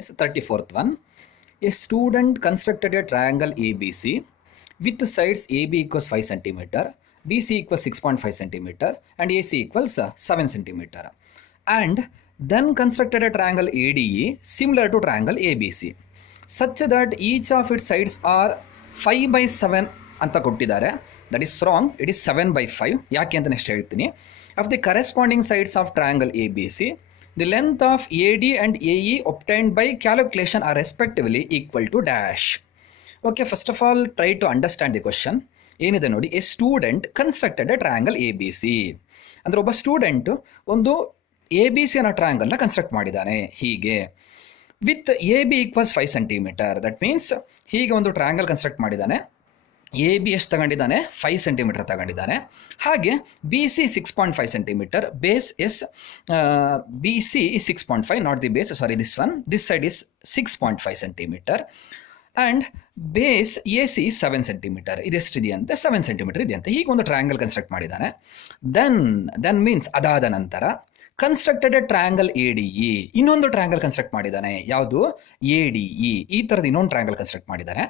Is 34th one. A student constructed a triangle ABC with sides AB equals 5 centimeter, BC equals 6.5 centimeter, and AC equals 7 centimeter. And then constructed a triangle ADE similar to triangle ABC, such that each of its sides are 5 by 7 ಅಂತ ಕೊಟ್ಟಿದ್ದಾರೆ. That is wrong. It is 7 by 5. ಯಾಕೆ ಅಂತ next ಹೇಳ್ತೀನಿ. Of the corresponding sides of triangle ABC, the length of AD and AE obtained by calculation are respectively equal to dash. Okay, first of all, try to understand the question. ಏನಿದೆ ನೋಡಿ, A student constructed a triangle ABC. ಅಂದರೆ ಒಬ್ಬ student ಒಂದು ABC ಅನ್ನೋ ಟ್ರಯಾಂಗಲ್ನ construct ಮಾಡಿದ್ದಾನೆ ಹೀಗೆ. With AB equals 5 centimetre. That means ಹೀಗೆ ಒಂದು ಟ್ರಯಾಂಗಲ್ ಕನ್ಸ್ಟ್ರಕ್ಟ್ ಮಾಡಿದ್ದಾನೆ. AB ಎಷ್ಟು ತಗೊಂಡಿದ್ದಾನೆ? 5 ಸೆಂಟಿಮೀಟರ್ ತಗೊಂಡಿದ್ದಾನೆ. ಹಾಗೆ BC 6.5 centimetre. Base is BC is 6.5, not the base, sorry, this one, this side is 6.5 centimetre. And base AC 7 centimetre. ಇದೆಷ್ಟಿದೆಯಂತೆ? 7 centimetre ಇದೆಯಂತೆ. ಹೀಗೆ ಒಂದು triangle construct ಮಾಡಿದ್ದಾನೆ. ದೆನ್ ಮೀನ್ಸ್ ಅದಾದ ನಂತರ ಕನ್ಸ್ಟ್ರಕ್ಟೆಡ್ ಎ ಟ್ರಯಾಂಗಲ್ ADE, ಇನ್ನೊಂದು ಟ್ರಯಾಂಗಲ್ ಕನ್ಸ್ಟ್ರಕ್ಟ್ ಮಾಡಿದ್ದಾನೆ. ಯಾವುದು? ADE. ಈ ಥರದ ಇನ್ನೊಂದು ಟ್ರಯಾಂಗಲ್ ಕನ್ಸ್ಟ್ರಕ್ಟ್ ಮಾಡಿದ್ದಾನೆ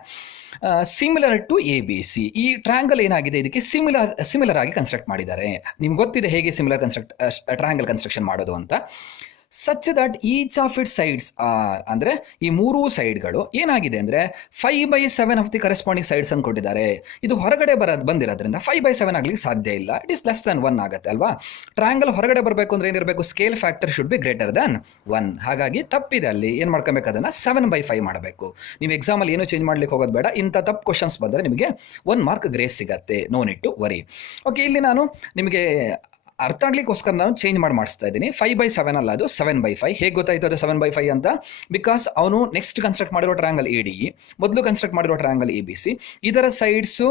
ಸಿಮಿಲರ್ ಟು ABC. ಈ ಟ್ರಯಾಂಗಲ್ ಏನಾಗಿದೆ, ಇದಕ್ಕೆ ಸಿಮಿಲರ್ ಆಗಿ ಕನ್ಸ್ಟ್ರಕ್ಟ್ ಮಾಡಿದ್ದಾರೆ. ನಿಮ್ಗೆ ಗೊತ್ತಿದೆ ಹೇಗೆ ಟ್ರಯಾಂಗಲ್ ಕನ್ಸ್ಟ್ರಕ್ಷನ್ ಮಾಡೋದು ಅಂತ. Such that each of it sides are, ಅಂದರೆ ಈ ಮೂರೂ ಸೈಡ್ಗಳು ಏನಾಗಿದೆ ಅಂದರೆ 5 by 7 of the corresponding sides ಅಂತ ಕೊಟ್ಟಿದ್ದಾರೆ. ಇದು ಹೊರಗಡೆ ಬಂದಿರೋದ್ರಿಂದ 5 by 7 ಆಗಲಿಕ್ಕೆ ಸಾಧ್ಯ ಇಲ್ಲ. ಇಟ್ ಈಸ್ ಲೆಸ್ ದನ್ 1 ಆಗುತ್ತೆ ಅಲ್ವಾ. ಟ್ರಯಾಂಗಲ್ ಹೊರಗಡೆ ಬರಬೇಕು ಅಂದರೆ ಏನಿರಬೇಕು? Scale factor should be greater than 1. ಹಾಗಾಗಿ ತಪ್ಪಿದೆ ಅಲ್ಲಿ. ಏನು ಮಾಡ್ಕೊಬೇಕು? ಅದನ್ನು 7 by 5 ಮಾಡಬೇಕು. ನೀವು ಎಕ್ಸಾಮಲ್ಲಿ ಏನೂ ಚೇಂಜ್ ಮಾಡ್ಲಿಕ್ಕೆ ಹೋಗೋದು ಬೇಡ. ಇಂಥ ತಪ್ಪು ಕ್ವಶನ್ಸ್ ಬಂದರೆ ನಿಮಗೆ 1 ಮಾರ್ಕ್ ಗ್ರೇಸ್ ಸಿಗತ್ತೆ. No need to worry. Okay, ಇಲ್ಲಿ ನಾನು ನಿಮಗೆ ಅರ್ಥ ಆಗ್ಲಿಕ್ಕೋಸ್ಕರ ನಾನು ಚೇಂಜ್ ಮಾಡಿಸ್ತಾ ಇದ್ದೀನಿ. 5 by 7 ಅಲ್ಲ, ಅದು 7 by 5. ಹೇಗೆ ಗೊತ್ತಾಯಿತು ಅದು 7 by 5 ಅಂತ? ಬಿಕಾಸ್ ಅವನು ನೆಕ್ಸ್ಟ್ ಕನ್ಸ್ಟ್ರಕ್ಟ್ ಮಾಡಿರೋ ಟ್ರಯಾಂಗಲ್ ADE, ಮೊದಲು ಕನ್ಸ್ಟ್ರಕ್ಟ್ ಮಾಡಿರೋ ಟ್ರಯಾಂಗಲ್ ABC, ಇದರ ಸೈಡ್ಸು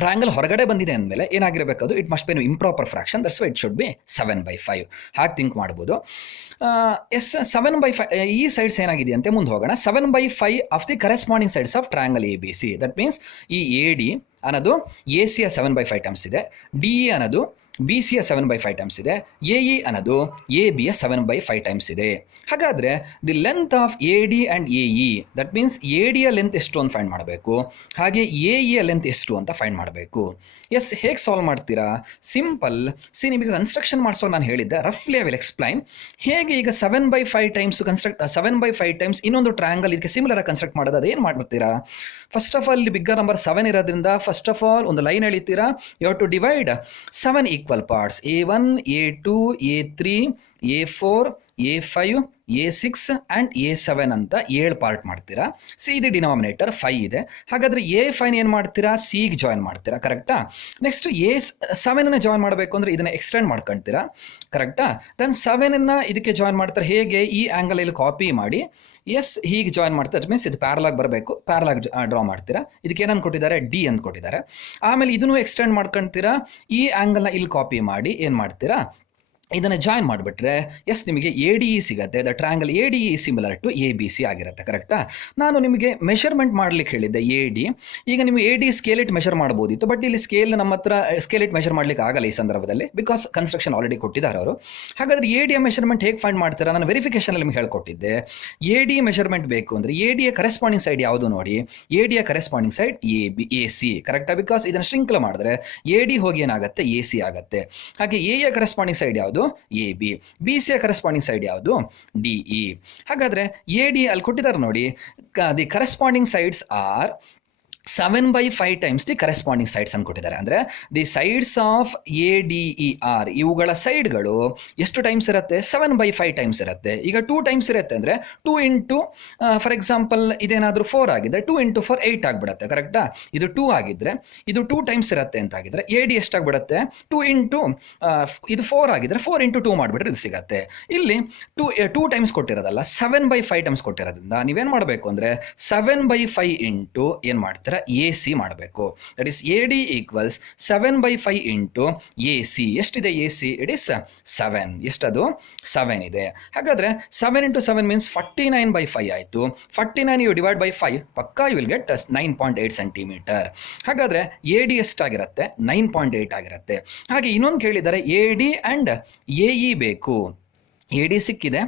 ಟ್ರಯಾಂಗಲ್ ಹೊರಗಡೆ ಬಂದಿದೆ ಅಂದಮೇಲೆ ಏನಾಗಿರಬೇಕು? ಅದು it must be improper fraction. That's why it should be 7 by 5. ಹಾಗೆ ಥಿಂಕ್ ಮಾಡ್ಬೋದು. 7 by 5 ಈ ಸೈಡ್ಸ್ ಏನಾಗಿದೆ ಅಂತೆ ಮುಂದೆ ಹೋಗೋಣ. 7 by 5 of the corresponding sides of triangle ABC. That means ಈ AD ಅನ್ನೋದು AC ಯ 7 by 5 ಟೈಮ್ಸ್ ಇದೆ, DE ಅನ್ನೋದು BC ಯ 7 by 5 ಟೈಮ್ಸ್ ಇದೆ, AE ಅನ್ನೋದು AB ಯ 7 by 5 ಟೈಮ್ಸ್ ಇದೆ. ಹಾಗಾದರೆ the length of AD and AE, that means AD ಯ ಲೆಂತ್ ಎಷ್ಟು ಅಂತ ಫೈಂಡ್ ಮಾಡಬೇಕು, ಹಾಗೆ AE ಯ ಲೆಂತ್ ಎಷ್ಟು ಅಂತ ಫೈಂಡ್ ಮಾಡಬೇಕು. ಎಸ್, ಹೇಗೆ ಸಾಲ್ವ್ ಮಾಡ್ತೀರಾ? ಸಿಂಪಲ್. ನಿಮಗೆ ಕನ್ಸ್ಟ್ರಕ್ಷನ್ ಮಾಡಿಸೋ ನಾನು ಹೇಳಿದ್ದೆ, ರಫ್ಲಿ ಐ ವಿಲ್ ಎಕ್ಸ್ಪ್ಲೈನ್. ಹೇಗೆ ಈಗ 7 by 5 ಟೈಮ್ಸ್ 7 by 5 ಟೈಮ್ಸ್ ಇನ್ನೊಂದು ಟ್ರಯಾಂಗಲ್ ಇದಕ್ಕೆ ಸಿಮಿಲರ್ ಆಗಿ ಕನ್ಸ್ಟ್ರಕ್ಟ್ ಮಾಡೋದು. ಅದು ಏನು ಮಾಡ್ಬಿಡ್ತೀರಾ? ಫಸ್ಟ್ ಆಫ್ ಆಲ್ ಇಲ್ಲಿ ಬಿಗ್ಗರ್ ನಂಬರ್ 7 ಇರೋದ್ರಿಂದ ಫಸ್ಟ್ ಆಫ್ ಆಲ್ ಒಂದು ಲೈನ್ ಎಳಿತೀರಾ. You have to divide 7 equal parts, A1, A2, A3, A4, A5, A6 and A7 ಅಂತ 7 ಪಾರ್ಟ್ ಮಾಡ್ತೀರಾ. ಇದು ಡಿನಾಮಿನೇಟರ್ 5 ಇದೆ. ಹಾಗಾದರೆ A5 ಏನು ಮಾಡ್ತೀರಾ? ಸಿಗೆ ಜಾಯಿನ್ ಮಾಡ್ತೀರಾ. ಕರೆಕ್ಟಾ? ನೆಕ್ಸ್ಟ್ A7 ಜಾಯಿನ್ ಮಾಡಬೇಕು ಅಂದರೆ ಇದನ್ನು ಎಕ್ಸ್ಟೆಂಡ್ ಮಾಡ್ಕೊಳ್ತೀರಾ. ಕರೆಕ್ಟಾ? ದೆನ್ 7 ಇದಕ್ಕೆ ಜಾಯಿನ್ ಮಾಡ್ತಾರೆ. ಹೇಗೆ? ಈ ಆ್ಯಂಗಲ್ ಇಲ್ಲಿ ಕಾಪಿ ಮಾಡಿ ಹೀಗೆ ಜಾಯಿನ್ ಮಾಡ್ತಾರೆ. ಮೀನ್ಸ್ ಇದು ಪ್ಯಾರಲಾಗಿ ಬರಬೇಕು. ಪ್ಯಾರಲಾಗಿ ಡ್ರಾ ಮಾಡ್ತೀರಾ. ಇದಕ್ಕೆ ಏನಂತ ಕೊಟ್ಟಿದ್ದಾರೆ? D ಅಂತ ಕೊಟ್ಟಿದ್ದಾರೆ. ಆಮೇಲೆ ಇದನ್ನು ಎಕ್ಸ್ಟೆಂಡ್ ಮಾಡ್ಕೊಳ್ತೀರಾ. ಈ ಆ್ಯಂಗಲ್ನ ಇಲ್ಲಿ ಕಾಪಿ ಮಾಡಿ ಏನು ಮಾಡ್ತೀರಾ? ಇದನ್ನು ಜಾಯಿನ್ ಮಾಡಿಬಿಟ್ರೆ ನಿಮಗೆ ADE ಸಿಗುತ್ತೆ. The triangle ADE similar to ABC ಆಗಿರುತ್ತೆ. ಕರೆಕ್ಟಾ? ನಾನು ನಿಮಗೆ ಮೆಷರ್ಮೆಂಟ್ ಮಾಡ್ಲಿಕ್ಕೆ ಹೇಳಿದ್ದೆ AD. ಈಗ ನೀವು AD ಸ್ಕೇಲ್ ಇಟ್ ಮೆಷರ್ ಮಾಡ್ಬೋದಿತ್ತು, ಬಟ್ ಇಲ್ಲಿ ನಮ್ಮ ಹತ್ರ ಸ್ಕೇಲ್ ಇಟ್ ಮೆಷರ್ ಮಾಡ್ಲಿಕ್ಕೆ ಆಗಲ್ಲ ಈ ಸಂದರ್ಭದಲ್ಲಿ, ಬಿಕಾಸ್ ಕನ್ಸ್ಟ್ರಕ್ಷನ್ ಆಲ್ರೆಡಿ ಕೊಟ್ಟಿದ್ದಾರೆ ಅವರು. ಹಾಗಾದರೆ AD ಮೆಷರ್ಮೆಂಟ್ ಹೇಗೆ ಫೈಂಡ್ ಮಾಡ್ತೀರಾ? ನಾನು ವೆರಿಫಿಕೇಶನಲ್ಲಿ ನಿಮ್ಗೆ ಹೇಳ್ಕೊಟ್ಟಿದ್ದೆ. AD ಮೆಷರ್ಮೆಂಟ್ ಬೇಕು ಅಂದರೆ AD ಯ ಕರೆಸ್ಪಾಂಡಿಂಗ್ ಸೈಡ್ ಯಾವುದು ನೋಡಿ. AD ಯ ಕರೆಸ್ಪಾಂಡಿಂಗ್ ಸೈಡ್ AC. ಕರೆಕ್ಟಾ? ಬಿಕಾಸ್ ಇದನ್ನು ಶ್ರಿಂಕ್ಲ ಮಾಡಿದ್ರೆ AD ಹೋಗಿ ಏನಾಗುತ್ತೆ? AC ಆಗುತ್ತೆ. ಹಾಗೆ A ಯ ಕರೆಸ್ಪಾಂಡಿಂಗ್ ಸೈಡ್ ಯಾವುದು? AB. BC ಯ ಕರೆಸ್ಪಾಂಡಿಂಗ್ ಸೈಡ್ ಯಾವುದು? DE. ಹಾಗಾದರೆ AD ಅಲ್ಲಿ ಕೊಟ್ಟಿದ್ದಾರೆ ನೋಡಿ. The corresponding sides are 7 by 5 times the corresponding sides ಅಂತ ಕೊಟ್ಟಿದ್ದಾರೆ. ಅಂದರೆ ದಿ ಸೈಡ್ಸ್ ಆಫ್ ADER, ಇವುಗಳ ಸೈಡ್ಗಳು ಎಷ್ಟು ಟೈಮ್ಸ್ ಇರುತ್ತೆ? 7 by 5 ಟೈಮ್ಸ್ ಇರುತ್ತೆ. ಈಗ 2 ಟೈಮ್ಸ್ ಇರುತ್ತೆ ಅಂದರೆ 2 ಇಂಟು, ಫಾರ್ ಎಕ್ಸಾಂಪಲ್ ಇದೇನಾದರೂ 4 ಆಗಿದ್ರೆ 2 ಇಂಟು 4 8 ಆಗಿಬಿಡುತ್ತೆ. ಕರೆಕ್ಟಾ? ಇದು 2 ಆಗಿದ್ರೆ ಇದು 2 ಟೈಮ್ಸ್ ಇರುತ್ತೆ ಅಂತ ಆಗಿದ್ರೆ AD ಎಷ್ಟಾಗ್ಬಿಡುತ್ತೆ? 2 ಇಂಟು ಇದು 4 ಆಗಿದ್ರೆ 4 ಇಂಟು 2 ಮಾಡಿಬಿಟ್ರೆ ಇದು ಸಿಗುತ್ತೆ. ಇಲ್ಲಿ 2 ಟೈಮ್ಸ್ ಕೊಟ್ಟಿರೋದಲ್ಲ, 7 by 5 ಟೈಮ್ಸ್ ಕೊಟ್ಟಿರೋದ್ರಿಂದ ನೀವೇನು ಮಾಡಬೇಕು ಅಂದರೆ 7 by 5 ಇಂಟು ಏನು ಮಾಡ್ತೀರಾ? AC ಮಾಡಬೇಕು. That is AD equals 7 by 5 into AC. ಎಷ್ಟಿದೆ AC? It is 7. ಎಷ್ಟದು? 7 ಇದೆ. ಹಾಗಾದರೆ 7 ಇಂಟು 7 ಮೀನ್ಸ್ 49 by 5 ಆಯಿತು. 49 ಯು ಡಿವೈಡ್ ಬೈ 5, ಪಕ್ಕಾ ಯು ವಿಲ್ ಗೆಟ್ 9.8 ಸೆಂಟಿಮೀಟರ್. ಹಾಗಾದರೆ AD ಎಷ್ಟಾಗಿರುತ್ತೆ? 9.8 ಆಗಿರುತ್ತೆ. ಹಾಗೆ ಇನ್ನೊಂದು ಕೇಳಿದ್ದಾರೆ, AD ಆ್ಯಂಡ್ AE ಬೇಕು. ಎ ಡಿ ಸಿಕ್ಕಿದೆ.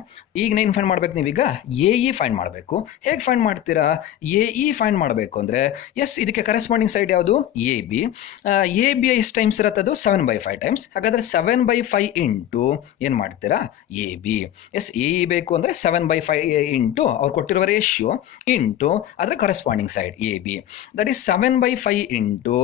ಈಗ ಏನು ಫೈಂಡ್ ಮಾಡ್ಬೇಕು ನೀವೀಗ ಎ ಇ ಫೈಂಡ್ ಮಾಡಬೇಕು. ಹೇಗೆ ಫೈಂಡ್ ಮಾಡ್ತೀರಾ? ಎ ಇ ಫೈಂಡ್ ಮಾಡಬೇಕು ಅಂದರೆ ಎಸ್ ಇದಕ್ಕೆ ಕರೆಸ್ಪಾಂಡಿಂಗ್ ಸೈಡ್ ಯಾವುದು? A B. ಎ ಬಿ ಎಷ್ಟು ಟೈಮ್ಸ್ ಇರುತ್ತೆ? ಅದು 7/5 ಟೈಮ್ಸ್. ಹಾಗಾದರೆ 7/5 ಇಂಟು ಏನು ಮಾಡ್ತೀರಾ? A B. Yes A E ಬೇಕು ಅಂದರೆ 7/5 ಇಂಟು ಅವ್ರು ಕೊಟ್ಟಿರುವ ರೇಷಿಯೋ ಇಂಟು ಅದರ corresponding side A B. That is 7/5 into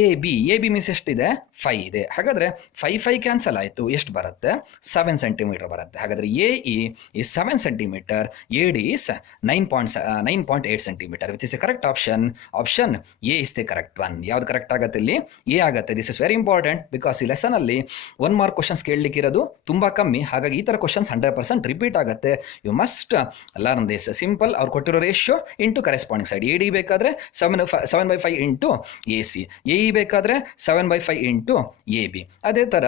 A B. A B means ಎಷ್ಟಿದೆ? 5 ಇದೆ. ಹಾಗಾದರೆ 5 ಕ್ಯಾನ್ಸಲ್ ಆಯಿತು. ಎಷ್ಟು ಬರುತ್ತೆ? 7 ಸೆಂಟಿಮೀಟರ್ ಬರುತ್ತೆ. ಹಾಗಾದರೆ A E is 7 centimeter, AD is 9.8 centimeter, which is the correct option. Option A is the correct one. ಯಾವ್ದು correct ಆಗುತ್ತೆ? ಇಲ್ಲಿ ಎ ಆಗುತ್ತೆ. This is very important because ಈ ಲೆಸನ್ ಅಲ್ಲಿ 1 ಮಾರ್ಕ್ ಕ್ವಶನ್ಸ್ ಕೇಳಲಿಕ್ಕಿರೋದು ತುಂಬಾ ಕಮ್ಮಿ. ಹಾಗಾಗಿ ಈ ತರ ಕ್ವಶನ್ಸ್ 100% ರಿಪೀಟ್ ಆಗುತ್ತೆ. You must learn this. Simple. ಅವ್ರು ಕೊಟ್ಟಿರೋ ratio into corresponding side. A D ಬೇಕಾದ್ರೆ 7/5 into A C. A E ಬೇಕಾದ್ರೆ 7/5 ಇಂಟು ಎ ಬಿ. ಅದೇ ತರ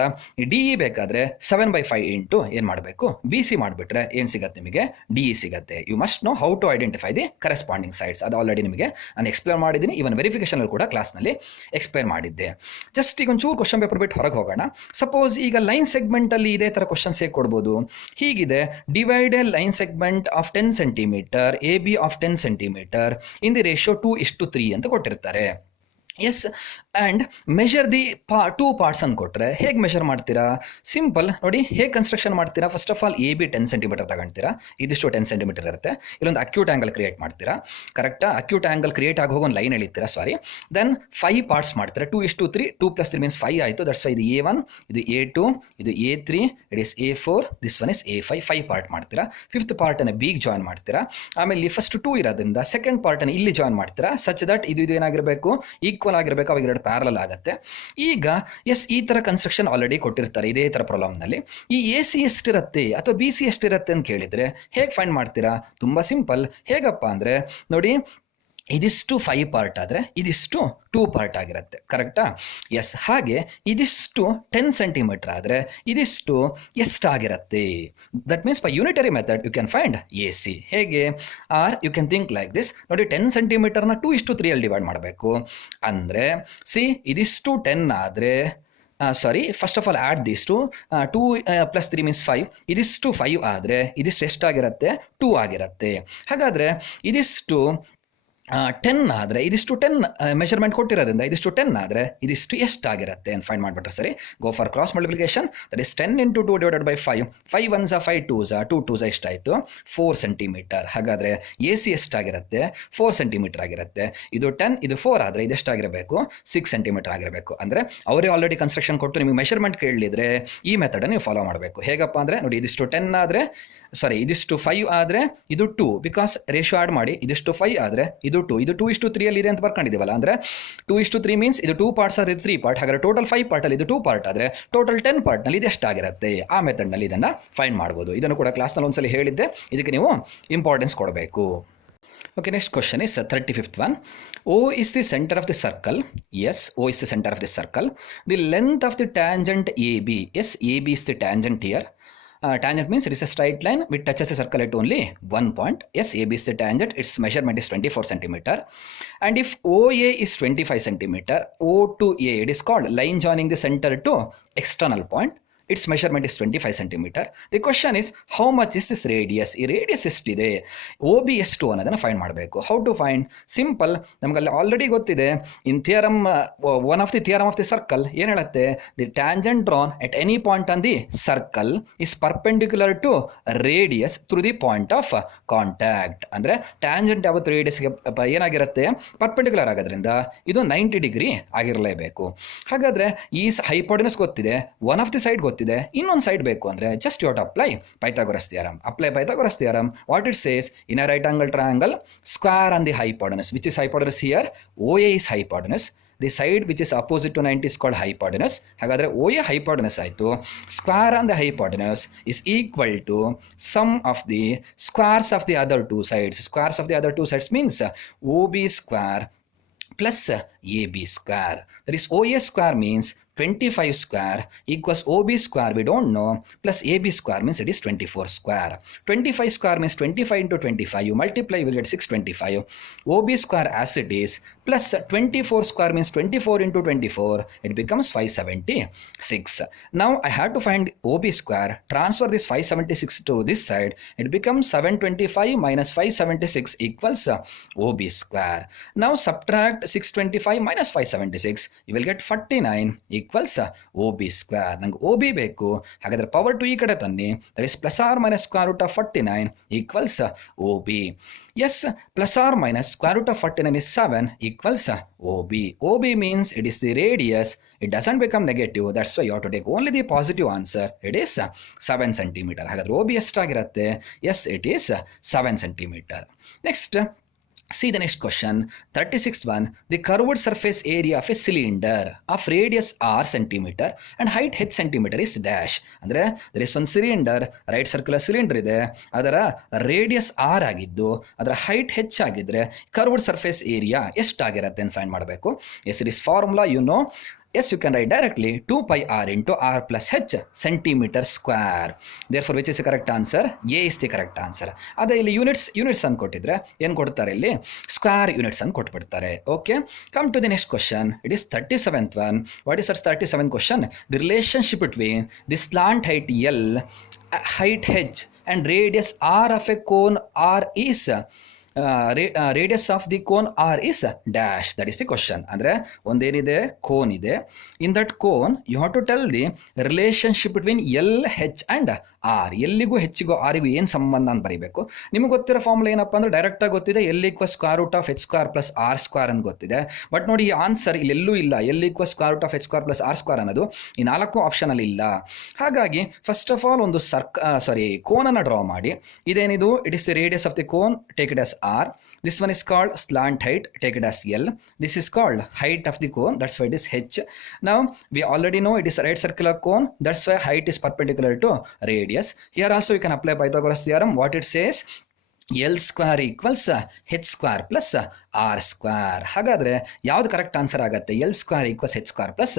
ಡಿ ಇ ಬೇಕಾದ್ರೆ 7/5 ಇಂಟು ಏನು ಮಾಡಬೇಕು? ಬಿ ಸಿ ಮಾಡಿಬಿಟ್ರೆ ಏನು ಸಿಗುತ್ತೆ ನಿಮಗೆ? ಡಿ ಇ ಸಿಗುತ್ತೆ. You must know how to identify the corresponding sides. ಅದು ಆಲ್ರೆಡಿ ನಿಮಗೆ ನಾನು ಎಕ್ಸ್ಪ್ಲೇನ್ ಮಾಡಿದ್ದೀನಿ. ಇವನ್ ವೆರಿಫಿಕೇಶನ್ ಕೂಡ ಕ್ಲಾಸ್ನಲ್ಲಿ ಎಕ್ಸ್ಪ್ಲೇನ್ ಮಾಡಿದ್ದೆ. ಜಸ್ಟ್ ಈಗ ಒಂಚೂರು ಕ್ವಶನ್ ಪೇಪರ್ ಬಿಟ್ಟು ಹೊರಗೆ ಹೋಗೋಣ. ಸಪೋಸ್ ಈಗ ಲೈನ್ ಸೆಗ್ಮೆಂಟಲ್ಲಿ ಇದೇ ಥರ ಕ್ವಶನ್ಸ್ ಹೇಗೆ ಕೊಡ್ಬೋದು? ಹೀಗಿದೆ. Divide a line segment of 10 centimetre A B of 10 centimetre in the ratio 2:3 ಅಂತ ಕೊಟ್ಟಿರ್ತಾರೆ. Yes and measure the two parts ಅಂತ ಕೊಟ್ಟರೆ ಹೇಗೆ ಮೆಷರ್ ಮಾಡ್ತೀರಾ? ಸಿಂಪಲ್ ನೋಡಿ. ಹೇಗೆ ಕನ್ಸ್ಟ್ರಕ್ಷನ್ ಮಾಡ್ತೀರಾ? First of all a b 10 centimetre ತಗೊಳ್ತೀರಾ. ಇದಿಷ್ಟು 10 ಸೆಂಟಿಮೀಟರ್ ಇರುತ್ತೆ. ಇಲ್ಲೊಂದು ಅಕ್ಯೂಟ್ ಆ್ಯಂಗಲ್ ಕ್ರಿಯೇಟ್ ಮಾಡ್ತೀರಾ. ಕರೆಕ್ಟಾ? ಅಕ್ಯೂಟ್ ಆ್ಯಂಗಲ್ ಕ್ರಿಯೇಟ್ ಆಗಿ ಹೋಗಿ ಒಂದು ಲೈನ್ ಎಳಿತೀರಾ. ಸಾರಿ. ದೆನ್ 5 ಪಾರ್ಟ್ಸ್ ಮಾಡ್ತೀರಾ. 2:3. 2 + 3 ಮೀನ್ಸ್ 5 ಆಯಿತು. ದಟ್ಸ್ ವೈ ಇದು A1, ಇದು A2, ಇದು A3, it is A4, this one is A5. 5 part ಮಾಡ್ತೀರಾ. 5th ಪಾರ್ಟನ್ನು ಬಿಗ್ ಜಾಯಿನ್ ಮಾಡ್ತೀರಾ. ಆಮೇಲೆ ಫಸ್ಟ್ 2 ಇರೋದ್ರಿಂದ ಸೆಕೆಂಡ್ ಪಾರ್ಟನ್ನು ಇಲ್ಲಿ ಜಾಯಿನ್ ಮಾಡ್ತೀರಾ. ಸಚ್ ದಟ್ ಇದು ಏನಾಗಿರಬೇಕು? ಈಕ್ವಲ್ ಆಗಿರಬೇಕು. ಅವಾಗ 2 ಪ್ಯಾರಲಲ್ ಆಗುತ್ತೆ. ಈಗ ಎಸ್ ಈ ತರ ಕನ್ಸ್ಟ್ರಕ್ಷನ್ ಆಲ್ರೆಡಿ ಕೊಟ್ಟಿರ್ತಾರೆ ಇದೇ ತರ ಪ್ರಾಬ್ಲಮ್ನಲ್ಲಿ. ಈ ಎ ಸಿ ಎಷ್ಟಿರುತ್ತೆ ಅಥವಾ ಬಿ ಸಿ ಎಷ್ಟಿರುತ್ತೆ ಅಂತ ಕೇಳಿದ್ರೆ ಹೇಗೆ ಫೈಂಡ್ ಮಾಡ್ತೀರಾ? ತುಂಬಾ ಸಿಂಪಲ್. ಹೇಗಪ್ಪ ಅಂದ್ರೆ ನೋಡಿ, ಇದಿಷ್ಟು 5 ಪಾರ್ಟ್ ಆದರೆ ಇದಿಷ್ಟು 2 ಪಾರ್ಟ್ ಆಗಿರುತ್ತೆ. ಕರೆಕ್ಟಾ? ಎಸ್. ಹಾಗೆ ಇದಿಷ್ಟು 10 ಸೆಂಟಿಮೀಟರ್ ಆದರೆ ಇದಿಷ್ಟು ಎಷ್ಟಾಗಿರುತ್ತೆ? That means by unitary method you can find a c. ಹೇಗೆ? Or you can think like this. ನೋಡಿ, 10 ಸೆಂಟಿಮೀಟರ್ನ 2:3 ಅಲ್ಲಿ ಡಿವೈಡ್ ಮಾಡಬೇಕು. ಅಂದರೆ ಸಿ ಇದಿಷ್ಟು 10 ಆದರೆ sorry, first of all add this to 2 + 3 means 5. ಇದಿಷ್ಟು 5 ಆದರೆ ಇದಿಷ್ಟು ಎಷ್ಟಾಗಿರುತ್ತೆ? 2 ಆಗಿರುತ್ತೆ. ಹಾಗಾದರೆ ಇದಿಷ್ಟು 10 ಆದರೆ ಇದಿಷ್ಟು 10 ಮೆಷರ್ಮೆಂಟ್ ಕೊಟ್ಟಿರೋದ್ರಿಂದ ಇದಿಷ್ಟು 10 ಆದರೆ ಇದಿಷ್ಟು ಎಷ್ಟಾಗಿರುತ್ತೆ ಅಂತ ಫೈಂಡ್ ಮಾಡಿಬಿಟ್ರೆ ಸರಿ. Go for cross multiplication. That is 10 × 2 / 5. 5 1s 5 2s 2 2s ಎಷ್ಟಾಯಿತು? 4 ಸೆಂಟಿಮೀಟರ್. ಹಾಗಾದರೆ ಎ ಸಿ ಎಷ್ಟಾಗಿರುತ್ತೆ? 4 ಸೆಂಟಿಮೀಟರ್ ಆಗಿರುತ್ತೆ. ಇದು 10, ಇದು 4 ಆದರೆ ಇದೆಷ್ಟಾಗಿರಬೇಕು? 6 ಸೆಂಟಿಮೀಟರ್ ಆಗಿರಬೇಕು. ಅಂದರೆ ಅವರೇ ಆಲ್ರೆಡಿ ಕನ್ಸ್ಟ್ರಕ್ಷನ್ ಕೊಟ್ಟು ನಿಮಗೆ ಮೆಷರ್ಮೆಂಟ್ ಕೇಳಿದರೆ ಈ ಮೆಥಡನ್ನು ನೀವು ಫಾಲೋ ಮಾಡಬೇಕು. ಹೇಗಪ್ಪ ಅಂದರೆ ನೋಡಿ, ಇದಿಷ್ಟು 10 ಆದರೆ ಸಾರಿ ಇದಿಷ್ಟು 5 ಆದರೆ ಇದು 2 ಬಿಕಾಸ್ ರೇಷಿಯೋ ಆ್ಯಡ್ ಮಾಡಿ. ಇದಿಷ್ಟು 5 ಆದರೆ ಇದು 2. ಇದು 2:3 ಅಲ್ಲಿ ಇದೆ ಅಂತ ಬರ್ಕೊಂಡಿದ್ದೀವಲ್ಲ. ಅಂದರೆ 2:3 ಮೀನ್ಸ್ ಇದು 2 ಪಾರ್ಟ್ಸ್ ಆದರೆ 3 ಪಾರ್ಟ್. ಹಾಗಾದರೆ ಟೋಟಲ್ 5 ಪಾರ್ಟಲ್ಲಿ ಇದು 2 ಪಾರ್ಟ್ ಆದರೆ ಟೋಟಲ್ 10 ಪಾರ್ಟ್ನಲ್ಲಿ ಇದು ಎಷ್ಟಾಗಿರುತ್ತೆ? ಆ ಮೆಥಡ್ನಲ್ಲಿ ಇದನ್ನು ಫೈಂಡ್ ಮಾಡ್ಬೋದು. ಇದನ್ನು ಕೂಡ ಕ್ಲಾಸ್ನಲ್ಲಿ ಒಂದ್ಸಲ ಹೇಳಿದ್ದೆ. ಇದಕ್ಕೆ ನೀವು ಇಂಪಾರ್ಟೆನ್ಸ್ ಕೊಡಬೇಕು. Okay, next question is 35th one. O is the center of the circle. Yes, O is the center of the circle. The length of the tangent AB. Yes, AB is the tangent here. Tangent means it is a straight line which touches a circle at only one point. Yes, AB is the tangent. Its measurement is 24 centimeter. And if OA is 25 centimeter, O to A, it is called line joining the center to external point. Its measurement is 25 centimeter. The question is, how much is this radius? ಈ radius ಎಷ್ಟಿದೆ? O b ಎಷ್ಟು ಅನ್ನೋದನ್ನು find ಮಾಡಬೇಕು. How to find? Simple. ನಮಗಲ್ಲಿ already ಗೊತ್ತಿದೆ. In theorem, one of the theorem of the circle ಏನು ಹೇಳುತ್ತೆ? The tangent drawn at any point on the circle is perpendicular to radius through the point of contact. ಅಂದರೆ tangent ಯಾವತ್ತು ರೇಡಿಯಸ್ಗೆ ಏನಾಗಿರುತ್ತೆ? Perpendicular ಆಗೋದ್ರಿಂದ ಇದು 90 ಡಿಗ್ರಿ ಆಗಿರಲೇಬೇಕು. ಹಾಗಾದರೆ ಈ ಹೈಪೋಟೆನಸ್ ಗೊತ್ತಿದೆ, ಒನ್ ಆಫ್ ದಿ ಸೈಡ್ ಗೊತ್ತಿದೆ, ಇನ್ನೊಂದು ಸೈಡ್ ಬೇಕು ಅಂದರೆ just you to apply Pythagoras theorem. Apply Pythagoras theorem. What it says? In a right angle triangle, square on the hypotenuse. Which is hypotenuse here? OA is hypotenuse. The side which is opposite to 90 is called hypotenuse. ಹಾಗಾದರೆ OA hypotenuse ಆಯಿತು. Square on the hypotenuse is equal to sum of the squares of the other two sides. Squares of the other two sides means OB square plus AB square. That is OA square means 25 square equals OB square we don't know plus AB square means it is 24 square. 25 square means 25 into 25, you multiply you will get 625. OB square as it is plus 24 square means 24 into 24, it becomes 576. Now I have to find OB square, transfer this 576 to this side, it becomes 725 minus 576 equals OB square. Now subtract 625 minus 576, you will get 49 equals OB square. ನಂಗೆ OB ಬೇಕು, ಹಾಗಾದ್ರೆ power to ಈ ಕಡೆ ತನ್ನಿ, that is plus or minus square root of 49 equals OB. Yes, plus or minus square root of 49 is 7 equals OB. OB means it is the radius, it doesn't become negative, that's why you have to take only the positive answer, it is 7 centimeter. ಹಾಗಾದ್ರೆ OB ಎಷ್ಟಾಗಿರುತ್ತೆ? Yes, it is 7 centimeter. Next, see the next question, 36th one. The curved surface area of a cylinder of radius r centimeter and height h centimeter is dash. ಅಂದರೆ there is one cylinder, right circular cylinder ಇದೆ, ಅದರ radius r ಆಗಿದ್ದು ಅದರ height h ಆಗಿದ್ರೆ curved surface area ಎಷ್ಟಾಗಿರುತ್ತೆ ಅಂತ find ಮಾಡಬೇಕು. Yes it is formula you know. Yes, you can write directly 2 pi r into r plus h centimeter square. Therefore, which is the correct answer? A is the correct answer. ಅದೇ ಇಲ್ಲಿ units ಅನ್ನು ಕೊಟ್ಟಿದ್ರೆ ಏನು ಕೊಡ್ತಾರೆ? ಇಲ್ಲಿ square units ಅನ್ನು ಕೊಟ್ಬಿಡ್ತಾರೆ. Okay, come to the next question. It is 37th one. What is that 37th question? The relationship between the slant height L, height h and radius r of a cone r is radius of the cone r is dash. That is the question. ಅಂದರೆ ಒಂದೇನಿದೆ, cone ಇದೆ. In that cone you have to tell the relationship between L H and R. ಎಲ್ಲಿಗೂ ಹೆಚ್ಚಿಗೂ ಆರಿಗೂ ಏನು ಸಂಬಂಧ ಅಂತ ಬರೀಬೇಕು. ನಿಮಗೆ ಗೊತ್ತಿರೋ ಫಾರ್ಮುಲಾ ಏನಪ್ಪ ಅಂದ್ರೆ ಡೈರೆಕ್ಟಾಗಿ ಗೊತ್ತಿದೆ, L equals square root of H square plus R square ಅಂತ ಗೊತ್ತಿದೆ. ಬಟ್ ನೋಡಿ ಈ ಆನ್ಸರ್ ಇಲ್ಲೆಲ್ಲೂ ಇಲ್ಲ. L equals square root of H square plus R square ಅನ್ನೋದು ಈ 4 ಆಪ್ಷನಲ್ಲಿ ಇಲ್ಲ. ಹಾಗಾಗಿ ಫಸ್ಟ್ ಆಫ್ ಆಲ್ ಒಂದು ಕೋನನ್ನು ಡ್ರಾ ಮಾಡಿ. ಇದೇನಿದು? It is the radius of the cone, take it as r. This one is called slant height, take it as L. This is called height of the cone, that's why it is h. Now we already know it is a right circular cone, that's why height is perpendicular to radius. Here also you can apply Pythagoras theorem. What it says, L square equals h square plus r square. ಹಾಗಾದರೆ ಯಾವುದು correct answer ಆಗುತ್ತೆ? L square equals h square plus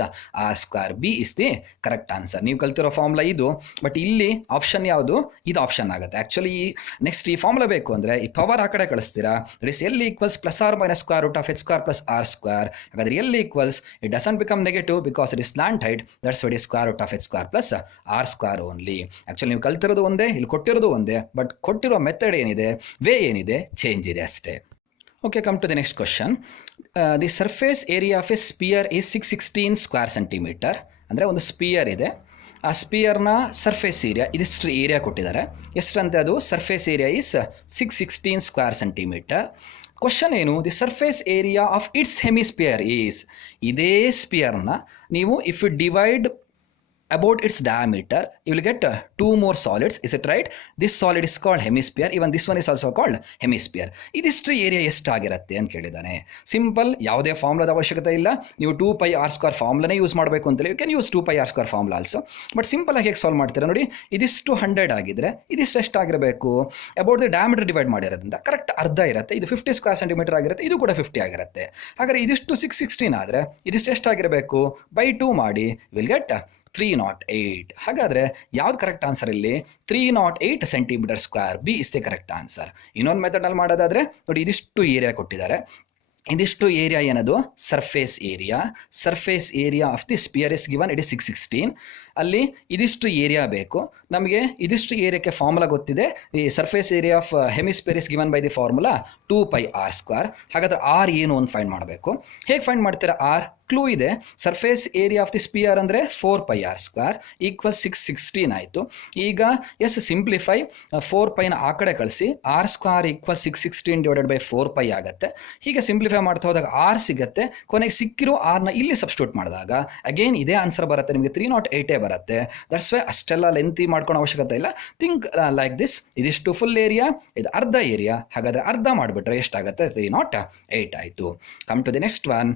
r square. B is the correct answer. ನೀವು ಕಲ್ತಿರೋ formula ಇದು, but ಇಲ್ಲಿ option ಯಾವುದು? ಇದು option ಆಗುತ್ತೆ. Actually next ಈ ಫಾರ್ಮುಲಾ ಬೇಕು ಅಂದರೆ ಈ ಪವರ್ ಆ ಕಡೆ ಕಳಿಸ್ತೀರಾ. That is L equals plus or minus square root of h square plus r square. ಹಾಗಾದರೆ L equals it doesn't become negative because it is slant height, that's why it is square root of h square plus r square only. Actually ನೀವು ಕಲ್ತಿರೋದು ಒಂದೇ, ಇಲ್ಲಿ ಕೊಟ್ಟಿರೋದು ಒಂದೇ, but ಕೊಟ್ಟಿರೋ method ಏನಿದೆ, way ಏನಿದೆ, ಚೇಂಜ್ ಇದೆ ಅಷ್ಟೇ. Okay, come to the next question. The surface area of a sphere is 616 square centimeter. ಅಂದರೆ ಒಂದು ಸ್ಪಿಯರ್ ಇದೆ, ಆ ಸ್ಪಿಯರ್ನ ಸರ್ಫೇಸ್ ಏರಿಯಾ ಇದಿಷ್ಟು ಏರಿಯಾ ಕೊಟ್ಟಿದ್ದಾರೆ. ಎಷ್ಟಂತೆ ಅದು? Surface area is 616 square centimetre. Question ಏನು? The surface area of its hemisphere is. ಇದೇ ಸ್ಪಿಯರ್ನ ನೀವು if you divide about its diameter, you will get 2 more solids. Is it right? This solid is called hemisphere. Even this one is also called hemisphere. ಇದಿಷ್ಟು area ಎಷ್ಟಾಗಿರುತ್ತೆ ಅಂತ ಕೇಳಿದ್ದಾನೆ. Simple, ಯಾವುದೇ ಫಾರ್ಮುಲಾದ ಅವಶ್ಯಕತೆ ಇಲ್ಲ. ನೀವು 2 pi r square ಫಾರ್ಮುಲಾನೇ use ಮಾಡಬೇಕು ಅಂತೇಳಿ you can use 2 pi r square formula also. But simple ಆಗಿ ಹೇಗೆ ಸಾಲ್ವ್ ಮಾಡ್ತೀರಾ ನೋಡಿ. ಇದಿಷ್ಟು 100 ಆಗಿದ್ರೆ ಇದಿಷ್ಟು ಎಷ್ಟಾಗಿರಬೇಕು? ಅಬೌಟ್ ದಿ ಡಯಾಮೀಟರ್ ಡಿವೈಡ್ ಮಾಡಿರೋದ್ರಿಂದ ಕರೆಕ್ಟ್ ಅರ್ಧ ಇರುತ್ತೆ. ಇದು 50 ಸ್ಕ್ವೇರ್ ಸೆಂಟಿಮೀಟರ್ ಆಗಿರುತ್ತೆ, ಇದು ಕೂಡ 50 ಆಗಿರುತ್ತೆ. ಹಾಗಾದರೆ ಇದಿಷ್ಟು 616 ಆದರೆ ಇದಿಷ್ಟು ಎಷ್ಟಾಗಿರಬೇಕು? ಬೈ 2 ಮಾಡಿ, ವಿಲ್ ಗೆಟ್ 308. ಹಾಗಾದರೆ ಯಾವ್ದು ಕರೆಕ್ಟ್ ಆನ್ಸರ್ ಇಲ್ಲಿ? 308 centimetre square. B is the correct answer. ಇನ್ನೊಂದು ಮೆಥಡಲ್ಲಿ ಮಾಡೋದಾದರೆ ನೋಡಿ, ಇದಿಷ್ಟು ಏರಿಯಾ ಕೊಟ್ಟಿದ್ದಾರೆ. ಇದಿಷ್ಟು ಏರಿಯಾ ಏನದು? Surface area. Surface area of the spear is given, it is 616. ಅಲ್ಲಿ ಇದಿಷ್ಟು ಏರಿಯಾ ಬೇಕು ನಮಗೆ. ಇದಿಷ್ಟು ಏರಿಯಾಕ್ಕೆ ಫಾರ್ಮುಲಾ ಗೊತ್ತಿದೆ. ಈ surface area of hemisphere is given by the formula 2 pi r square. ಹಾಗಾದ್ರೆ ಆರ್ ಏನು ಅಂತ ಫೈಂಡ್ ಮಾಡಬೇಕು. ಹೇಗೆ ಫೈಂಡ್ ಮಾಡ್ತೀರಾ? ಆರ್ ಕ್ಲೂ ಇದೆ. Surface area of the sphere ಅಂದರೆ 4 pi r ಸ್ಕ್ವೇರ್ ಈಕ್ವಲ್ 616 ಆಯಿತು. ಈಗ ಎಸ್ ಸಿಂಪ್ಲಿಫೈ, 4 ಪೈನ ಆ ಕಡೆ ಕಳಿಸಿ, R square equal 616 divided by 4 pi ಆಗುತ್ತೆ. ಹೀಗೆ ಸಿಂಪ್ಲಿಫೈ ಮಾಡ್ತಾ ಹೋದಾಗ ಆರ್ ಸಿಗುತ್ತೆ. ಕೊನೆಗೆ ಸಿಕ್ಕಿರೋ ಆರ್ನ ಇಲ್ಲಿ ಸಬ್ಸ್ಟಿಟ್ಯೂಟ್ ಮಾಡಿದಾಗ ಅಗೇನ್ ಇದೇ ಆನ್ಸರ್ ಬರುತ್ತೆ ನಿಮಗೆ, 308 ಬರುತ್ತೆ. ದಟ್ಸ್ ವೈ ಅಷ್ಟೆಲ್ಲ ಲೆಂತಿ ಮಾಡ್ಕೊಳ್ಳೋ ಅವಶ್ಯಕತೆ ಇಲ್ಲ. Think like this. ಇದಿಷ್ಟು ಫುಲ್ ಏರಿಯಾ, ಇದು ಅರ್ಧ ಏರಿಯಾ. ಹಾಗಾದರೆ ಅರ್ಧ ಮಾಡಿಬಿಟ್ರೆ ಎಷ್ಟಾಗುತ್ತೆ? 308 ಆಯಿತು. Come to the next one.